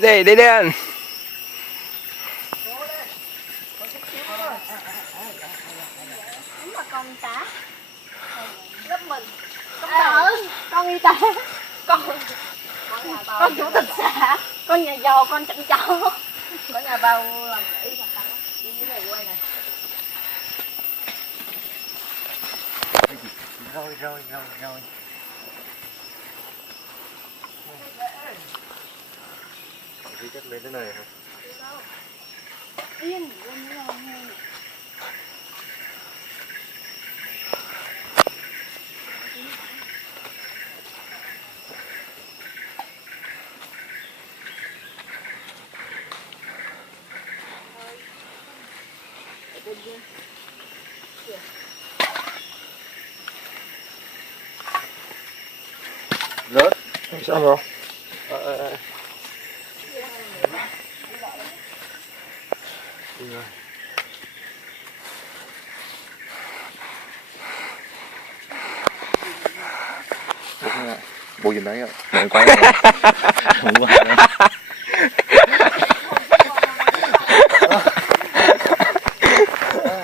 Đi anh. Đúng là con cá lớp mình. Con y tế, con chủ tịch xã, con nhà giàu, con chăn chó, có nhà bao làm rẫy làm tăng đi cái này quay này. Rồi. Đi chắc lên thế này hả? Yên lên rồi. Rớt. Sao rồi? Đi rồi. Bộ gì đấy ạ? Mẹ quay. Không có.